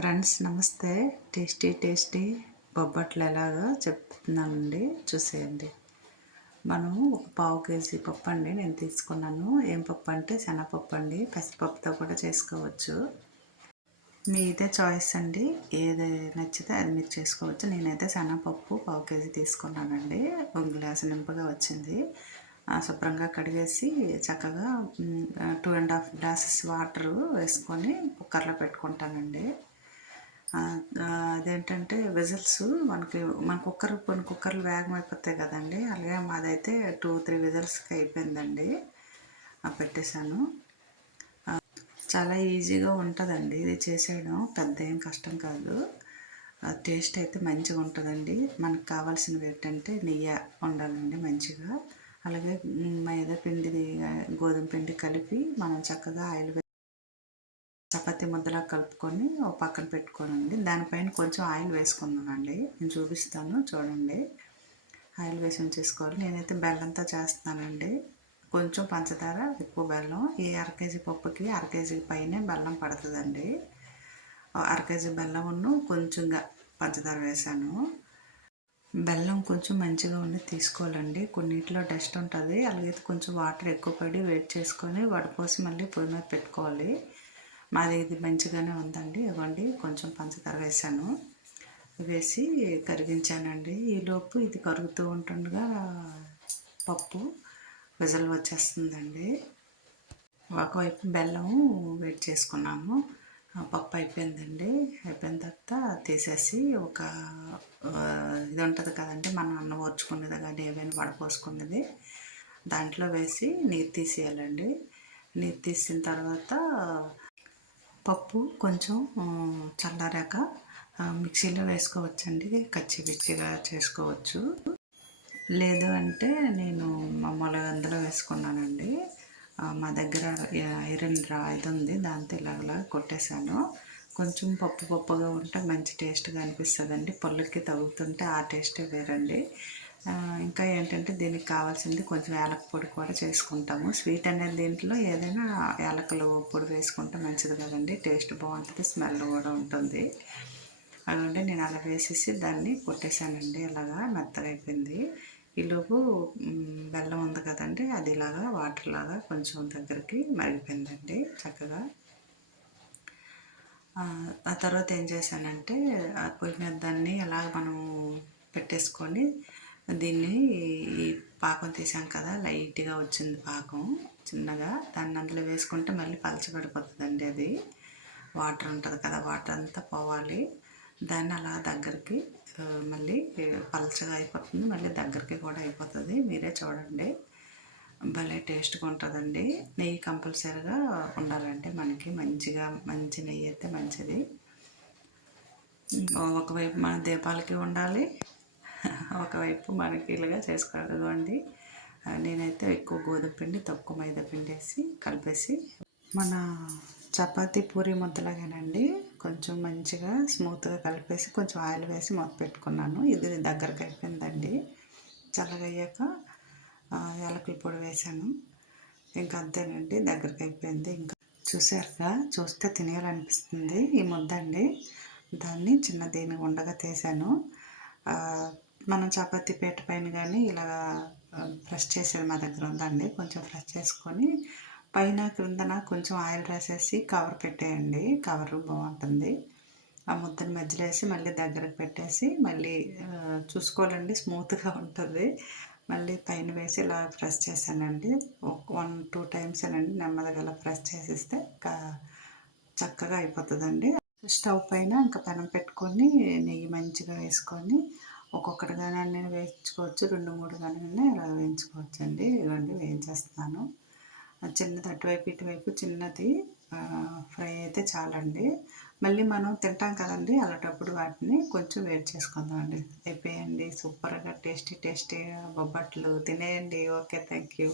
Friends నమస్తే. Tasty tasty బొబ్బట్లు ఎలాగో చెప్తున్నానండి. చూసేయండి. మనం ఒక పావు కేజీ పప్పు అండి నేను తీసుకున్నాను. ఏం పప్పు అంటే శనగపప్పు అండి. పెసరపప్పుతో కూడా చేసుకోవచ్చు. మీదే చాయిస్ అండి. ఏది నచ్చితే అది మీరు చేసుకోవచ్చు. నేనైతే శనగపప్పు పావు కేజీ తీసుకున్నానండి. ఒక గ్లాసు నింపగా వచ్చింది. శుభ్రంగా కడిగేసి చక్కగా two and half glasses water వేసుకొని కుక్కర్లో పెట్టుకుంటానండి. అదేంటంటే విజిల్స్ మనకి మన కుక్కర్ కొన్ని కుక్కర్లు వేగం అయిపోతాయి కదండి. అలాగే మాదైతే టూ త్రీ విజిల్స్కి అయిపోయిందండి. పెట్టేశాను. చాలా ఈజీగా ఉంటుందండి ఇది చేసేయడం. పెద్ద ఏం కష్టం కాదు. టేస్ట్ అయితే మంచిగా ఉంటుందండి. మనకు కావాల్సినవి ఏంటంటే నెయ్యి ఉండాలండి మంచిగా. అలాగే మైదా పిండిది గోధుమ పిండి కలిపి మనం చక్కగా ఆయిల్ చపాతి ముద్దలా కలుపుకొని ఒక పక్కన పెట్టుకోనండి. దానిపైన కొంచెం ఆయిల్ వేసుకుందామండి. నేను చూపిస్తాను చూడండి. ఆయిల్ వేసి ఉంచేసుకోవాలి. నేనైతే బెల్లంతో చేస్తానండి కొంచెం పంచదార ఎక్కువ బెల్లం. ఈ అర కేజీ పప్పుకి అర కేజీ పైనే బెల్లం పడుతుందండి. అర కేజీ బెల్లమును కొంచెంగా పంచదార వేసాను. బెల్లం కొంచెం మంచిగా ఉండి తీసుకోవాలండి. కొన్నిట్లో డస్ట్ ఉంటుంది. అలాగే కొంచెం వాటర్ ఎక్కువ పడి వేడి చేసుకొని వడపోసి మళ్ళీ పొయ్యి మీద పెట్టుకోవాలి. మాది ఇది మంచిగానే ఉందండి. ఇవ్వండి కొంచెం పంచదార వేసాను వేసి కరిగించానండి. ఈలోపు ఇది కరుగుతూ ఉంటుండగా పప్పు విజలు వచ్చేస్తుందండి. ఒకవైపు బెల్లం వేడి చేసుకున్నాము. పప్పు అయిపోయిందండి. అయిపోయిన తర్వాత తీసేసి ఒక ఇది ఉంటుంది కదండి మనం అన్నం ఓర్చుకునేది కానీ ఏవైనా వడపోసుకునేది. దాంట్లో వేసి నీరు తీసేయాలండి. నీరు తీసిన తర్వాత పప్పు కొంచెం చల్లారాక మిక్సీలో వేసుకోవచ్చండి. కచ్చి పిచ్చిగా చేసుకోవచ్చు. లేదు అంటే నేను మామూలుగా అందులో వేసుకున్నానండి. మా దగ్గర ఐరన్ రా ఇది ఉంది దాంతో ఇలాగలా కొట్టేశాను. కొంచెం పప్పు పప్పుగా ఉంటే మంచి టేస్ట్గా అనిపిస్తుందండి. పళ్ళుకి తగులుతుంటే ఆ టేస్టే వేరండి. ఇంకా ఏంటంటే దీనికి కావాల్సింది కొంచెం యాలక పొడి కూడా చేసుకుంటాము. స్వీట్ అనేది దీంట్లో ఏదైనా యాలకలు పొడి వేసుకుంటే మంచిది కదండి. టేస్ట్ బాగుంటుంది స్మెల్ కూడా ఉంటుంది. అలాంటి నేను అలా వేసేసి దాన్ని కొట్టేశానండి. ఇలాగా మెత్తగా అయిపోయింది. ఈలోపు బెల్లం ఉంది కదండి అది ఇలాగా వాటర్ లాగా కొంచెం దగ్గరికి మరిగిపోయిందండి చక్కగా. ఆ తర్వాత ఏం చేశానంటే పొయ్యి మీద దాన్ని ఎలాగ మనం పెట్టేసుకొని దీన్ని ఈ పాకం తీసాం కదా లైట్గా వచ్చింది పాకం చిన్నగా. దాన్ని అందులో వేసుకుంటే మళ్ళీ పలచబడిపోతుందండి అది. వాటర్ ఉంటుంది కదా వాటర్ అంతా పోవాలి. దాన్ని అలా దగ్గరికి మళ్ళీ పలచగా అయిపోతుంది. మళ్ళీ దగ్గరికి కూడా అయిపోతుంది. మీరే చూడండి. భలే టేస్ట్గా ఉంటుందండి. నెయ్యి కంపల్సరీగా ఉండాలంటే మనకి. మంచిగా మంచి నెయ్యి అయితే మంచిది. ఒకవైపు మన దీపాలకి ఉండాలి. ఒకవైపు మనకి ఇలాగా చేసుకోగలవండి నేనైతే ఎక్కువ గోధుమ పిండి తక్కువ మైదా పిండి వేసి కలిపేసి మన చపాతీ పూరి ముద్దలాగానండి. కొంచెం మంచిగా స్మూత్గా కలిపేసి కొంచెం ఆయిల్ వేసి మొత్తం పెట్టుకున్నాను. ఇది దగ్గరకు అయిపోయిందండి. చల్లగయ్యాక యాలకుల పొడి వేసాను. ఇంకా అంతేనండి దగ్గరకు అయిపోయింది. ఇంకా చూసారుగా చూస్తే తినేయాలనిపిస్తుంది ఈ ముద్ద అండి దాన్ని చిన్న దీని ఉండగా తీసాను మనం చపాతీ పేట పైన కానీ ఇలా ఫ్రెష్ చేసేది మా దగ్గర ఉందండి. కొంచెం ఫ్రెష్ చేసుకొని పైన క్రిందన కొంచెం ఆయిల్ రాసేసి కవర్ పెట్టేయండి. కవర్ బాగుంటుంది ఆ ముద్దని మధ్యలో వేసి మళ్ళీ దగ్గరకు పెట్టేసి మళ్ళీ చూసుకోవాలండి. స్మూత్గా ఉంటుంది. మళ్ళీ పైన వేసి ఇలా ప్రెస్ చేశానండి. వన్ టూ టైమ్స్ అనండి నెమ్మదిగా ఇలా ప్రెస్ చేసేస్తే చక్కగా అయిపోతుందండి. స్టవ్ పైన ఇంకా పెనం పెట్టుకొని నెయ్యి మంచిగా వేసుకొని ఒక్కొక్కటి కానీ వేయించుకోవచ్చు. రెండు మూడు కానీ ఇలా వేయించుకోవచ్చు అండి ఇవ్వండి వేయించేస్తున్నాను. చిన్నది అటువైపు ఇటువైపు చిన్నది ఫ్రై అయితే చాలండి. మళ్ళీ మనం తింటాం కదండి అలాంటప్పుడు వాటిని కొంచెం వేడి చేసుకుందాం అండి అయిపోయండి. సూపర్గా టేస్టీ టేస్టీగా బొబ్బట్లు. తినేయండి. Okay thank you.